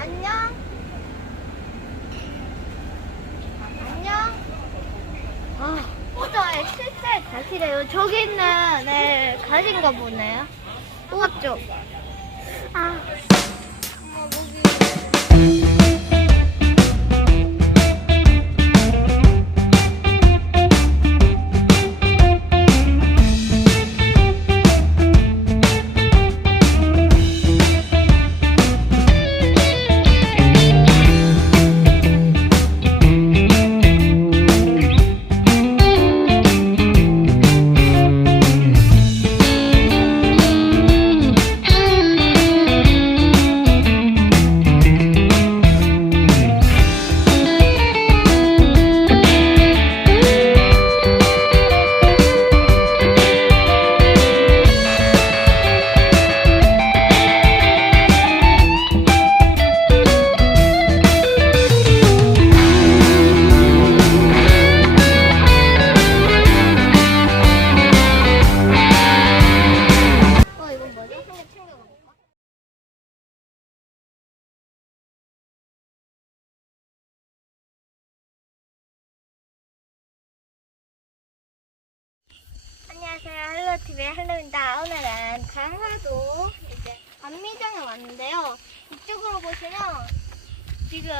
안녕. 안녕. 아, 호자의 실제 다시래요. 저기 있는 애 가신가 보네요. 호쪽. 아. TV의 헬로입니다. 오늘은 강화도 이제 안미장에 왔는데요. 이쪽으로 보시면 지금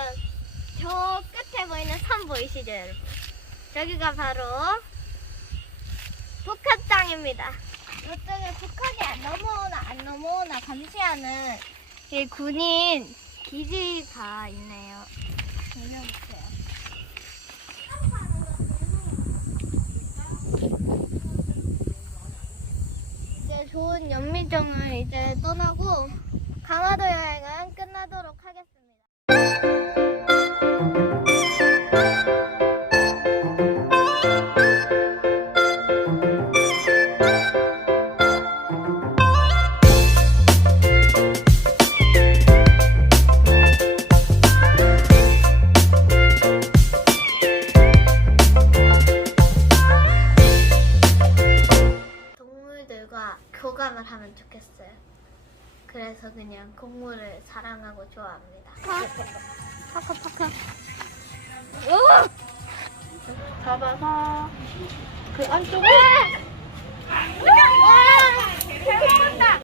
저 끝에 보이는 산 보이시죠, 여러분? 저기가 바로 북한 땅입니다. 이쪽에 북한이 안 넘어오나 안 넘어오나 감시하는 이 군인 기지가 있네요. 좋은 연미정을 이제 떠나고 강화도 교감을 하면 좋겠어요. 그래서 그냥 동물을 사랑하고 좋아합니다. 파카 파카. 오! 잡아서 그 안쪽에